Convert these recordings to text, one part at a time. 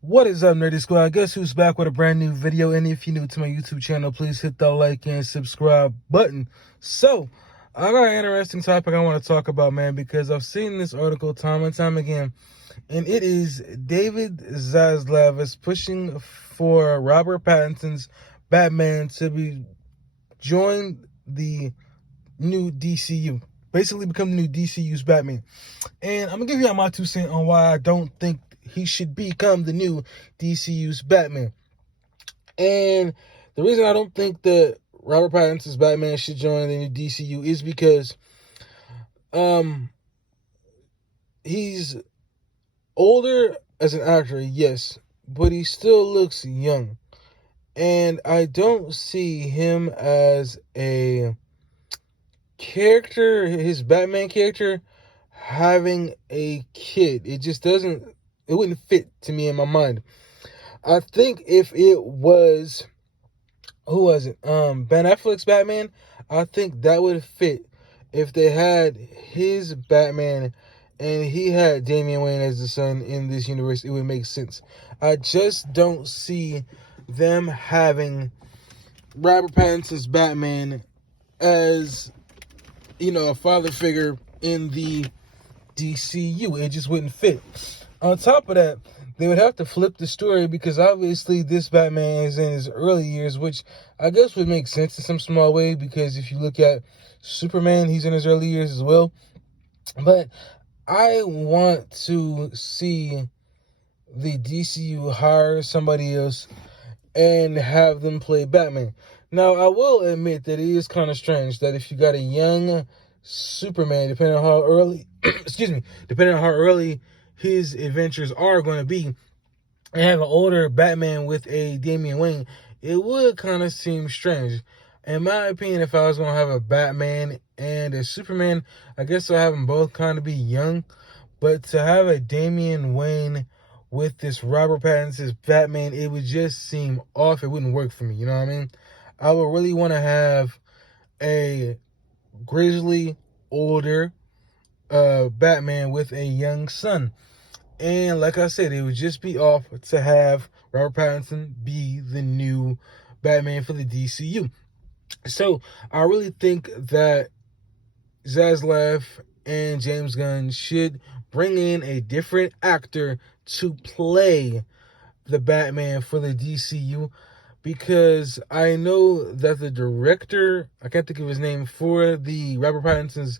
What is up, Nerdy Squad? Guess who's back with a brand new video? And if you're new to my YouTube channel, please hit that like and subscribe button. So, I got an interesting topic I want to talk about, man, because I've seen this article time and time again, and it is David Zaslav is pushing for Robert Pattinson's Batman to be join the new DCU, basically become the new DCU's Batman. And I'm gonna give you my 2 cents on why I don't think he should become the new DCU's Batman. And the reason I don't think that Robert Pattinson's Batman should join the new DCU is because um he's older as an actor, yes, but he still looks young. And I don't see him as a character, his Batman character, having a kid. It just doesn't, it wouldn't fit to me in my mind. I think if it was, who was it? Ben Affleck's Batman, I think that would fit. If they had his Batman and he had Damian Wayne as the son in this universe, it would make sense. I just don't see them having Robert Pattinson's Batman as, a father figure in the DCU. It just wouldn't fit. On top of that, they would have to flip the story because obviously this Batman is in his early years, which I guess would make sense in some small way because if you look at Superman, he's in his early years as well. But I want to see the DCU hire somebody else and have them play Batman. Now, I will admit that it is kind of strange that if you got a young Superman, depending on how early, depending on how early his adventures are going to be, and have an older Batman with a Damian Wayne, it would kind of seem strange. In my opinion, if I was going to have a Batman and a Superman, I guess I'll have them both kind of be young. But to have a Damian Wayne with this Robert Pattinson's Batman, it would just seem off. It wouldn't work for me, you know what I mean? I would really want to have a grizzly, older Batman with a young son. And like I said, it would just be off to have Robert Pattinson be the new Batman for the DCU. So I really think that Zaslav and James Gunn should bring in a different actor to play the Batman for the DCU, because I know that the director, I can't think of his name, for the Robert Pattinson's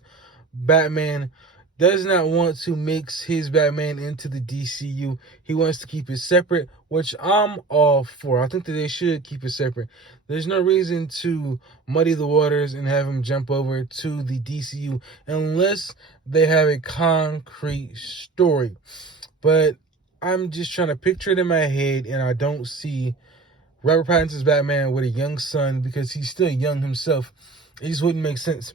Batman does not want to mix his Batman into the DCU. He wants to keep it separate, which I'm all for. I think that they should keep it separate. There's no reason to muddy the waters and have him jump over to the DCU unless they have a concrete story. But I'm just trying to picture it in my head, and I don't see Robert Pattinson's Batman with a young son because he's still young himself. It just wouldn't make sense.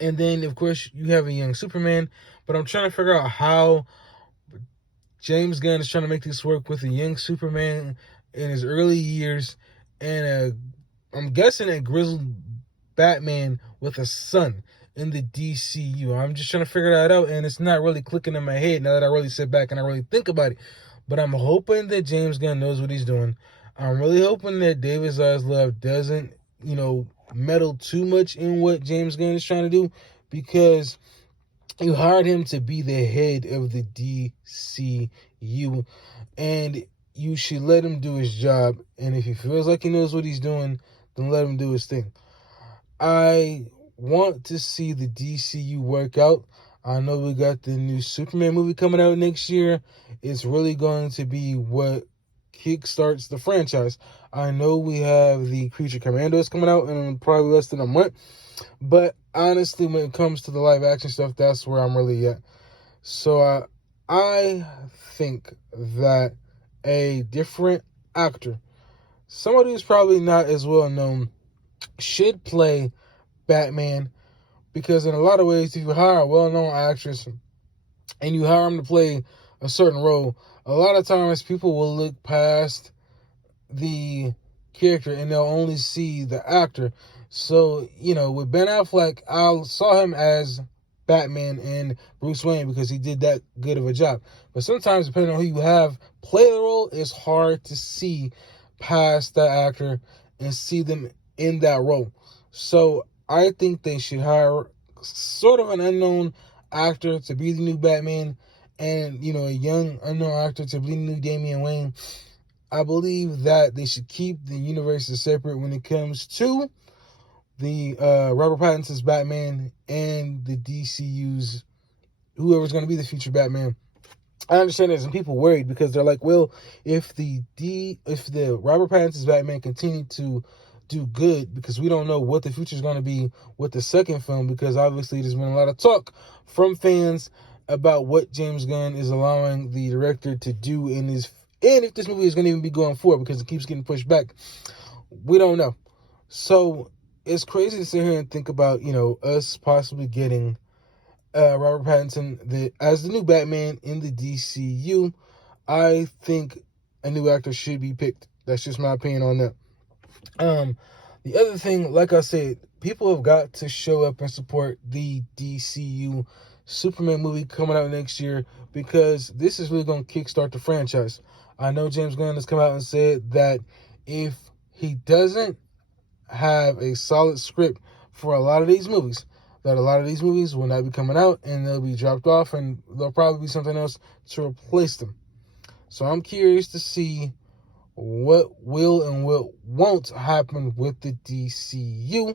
And then, of course, you have a young Superman. But I'm trying to figure out how James Gunn is trying to make this work with a young Superman in his early years and I'm guessing a grizzled Batman with a son in the DCU. I'm just trying to figure that out, and it's not really clicking in my head now that I really sit back and I really think about it. But I'm hoping that James Gunn knows what he's doing. I'm really hoping that David Zaslav doesn't, meddle too much in what James Gunn is trying to do, because you hired him to be the head of the DCU, and you should let him do his job. And if he feels like he knows what he's doing, then let him do his thing. I want to see the DCU work out. I know we got the new Superman movie coming out next year. It's really going to be what kickstarts the franchise. I know we have the Creature Commandos coming out in probably less than a month. But honestly, when it comes to the live action stuff, that's where I'm really at. So I think that a different actor, somebody who's probably not as well known, should play Batman, because in a lot of ways, if you hire a well-known actress and you hire him to play a certain role, a lot of times people will look past the character and they'll only see the actor. So, with Ben Affleck, I saw him as Batman and Bruce Wayne because he did that good of a job. But sometimes, depending on who you have play the role, it's hard to see past that actor and see them in that role. So I think they should hire sort of an unknown actor to be the new Batman, and a young unknown actor to be the new Damian Wayne. I believe that they should keep the universes separate when it comes to the Robert Pattinson's Batman and the DCU's whoever's going to be the future Batman. I understand there's some people worried because they're like, well, if the Robert Pattinson's Batman continue to do good, because we don't know what the future is going to be with the second film, because obviously there's been a lot of talk from fans about what James Gunn is allowing the director to do in his, and if this movie is going to even be going forward, because it keeps getting pushed back. We don't know. So it's crazy to sit here and think about, us possibly getting Robert Pattinson as the new Batman in the DCU. I think a new actor should be picked. That's just my opinion on that. The other thing, like I said, people have got to show up and support the DCU Superman movie coming out next year, because this is really going to kickstart the franchise. I know James Gunn has come out and said that if he doesn't have a solid script for a lot of these movies, that a lot of these movies will not be coming out and they'll be dropped off, and there'll probably be something else to replace them. So I'm curious to see what will and what won't happen with the DCU,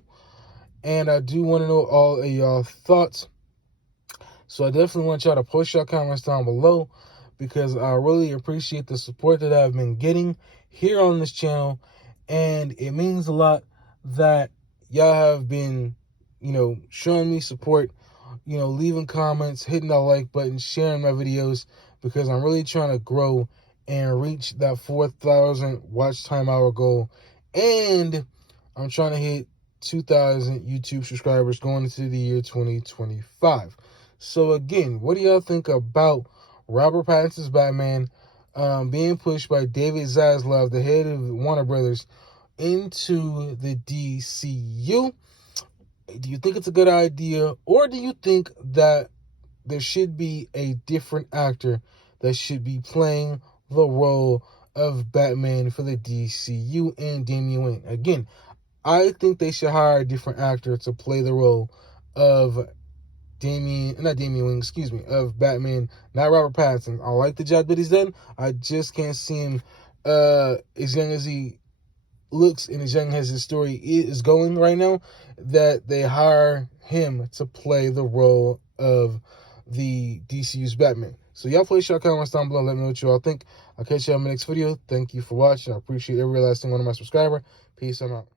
and I do want to know all of y'all thoughts. So I definitely want y'all to post your comments down below, because I really appreciate the support that I've been getting here on this channel, and it means a lot that y'all have been, showing me support, leaving comments, hitting that like button, sharing my videos, because I'm really trying to grow and reach that 4,000 watch time hour goal, and I'm trying to hit 2,000 YouTube subscribers going into the year 2025. So again, what do y'all think about Robert Pattinson's Batman being pushed by David Zaslav, the head of Warner Brothers, into the DCU? Do you think it's a good idea, or do you think that there should be a different actor that should be playing the role of Batman for the DCU and Damian Wayne? Again, I think they should hire a different actor to play the role of of Batman, not Robert Pattinson. I like the job that he's done. I just can't see him as young as he looks and as young as his story is going right now, that they hire him to play the role of the DCU's Batman. So y'all place your comments down below. Let me know what you all think. I'll catch you on my next video. Thank you for watching. I appreciate every last single one of my subscribers. Peace. I'm out.